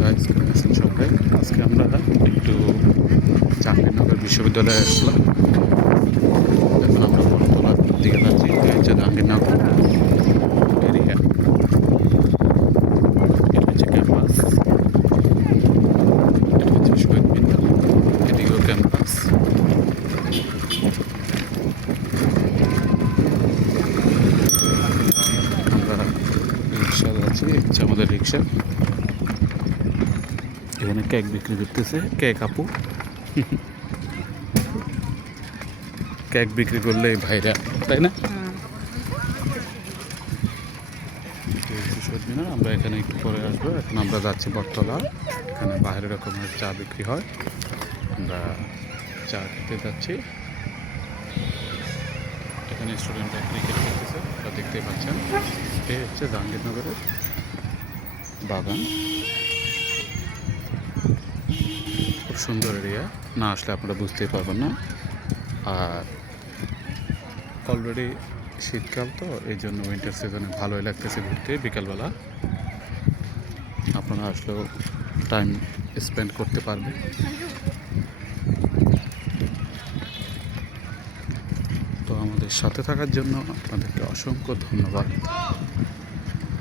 Guys, কেমন আছেন সবাই? আজকে আমরা একটু জাহাঙ্গীরনগর বিশ্ববিদ্যালয়ে আসলাম। এখন আমরা বটতলার দিকে যাচ্ছি। এটা হচ্ছে জাহাঙ্গীরনগর এরিয়া, এটা হচ্ছে ক্যাম্পাস, এটা হচ্ছে শহীদ মিনার, এদিকেও ক্যাম্পাস। আমরা রিক্সা যাচ্ছি, এই হচ্ছে আমাদের রিক্সা। এখানে কেক বিক্রি করতেছে, কেক আপু। কেক বিক্রি করলে ভাইরা, তাই না? শহীদ মিনার, আমরা এখানে একটু পরে আসবো। এখন আমরা যাচ্ছি বটতলা, এখানে বাইরে রকমের চা বিক্রি হয়। আমরা চা খেতে যাচ্ছি। এখানে স্টুডেন্টরা ক্রিকেট খেলতেছে, আপনারা দেখতেই পাচ্ছেন। এ হচ্ছে জাহাঙ্গীরনগরের বাগান, খুব সুন্দর এরিয়া, না আসলে আপনারা বুঝতেই পারবেন না। আর অলরেডি শীতকাল, তো এই জন্য উইন্টার সিজনে ভালোই লাগতেছে ঘুরতে। বিকালবেলা আপনারা আসলেও টাইম স্পেন্ড করতে পারবেন। তো আমাদের সাথে থাকার জন্য আপনাদেরকে অসংখ্য ধন্যবাদ।